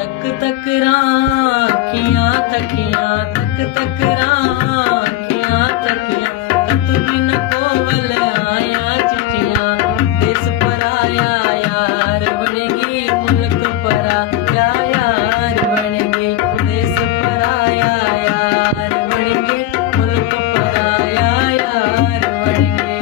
तक तक राखियां तकियां तक तक राखियां तकियां कत बिन कोवल आया चिठियां देश पराया यार बनेगी मुल्क परा यार बनेगी देश पराया यार बनेगी मुल्क पराया यार बनेगी।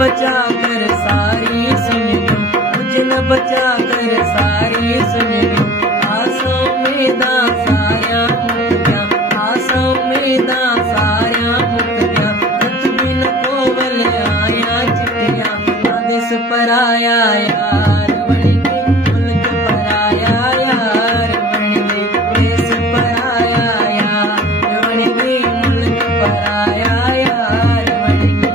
बचा कर सारी सुन लो मुझे न बचा कर सारी सुन लो आसों में दा साया मुक गया आसों में दा साया मुक गया कत बिन कोवल आया चिठियां आदेश पराया यार बनेगी मुल्क पराया यार बनेगी देश पराया यार बनेगी मुल्क पराया यार बनेगी।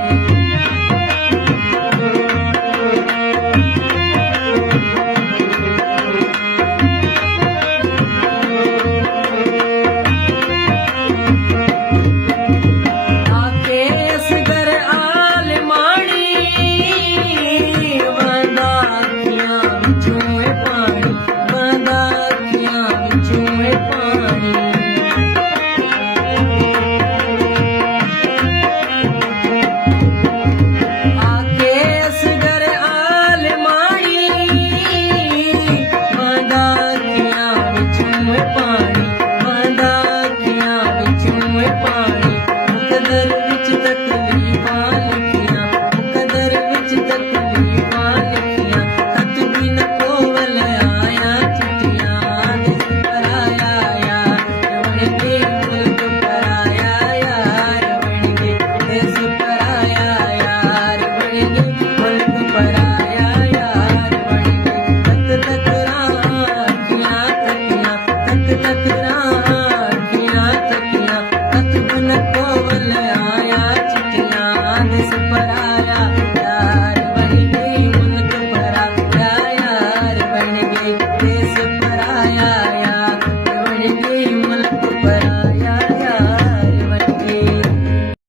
तक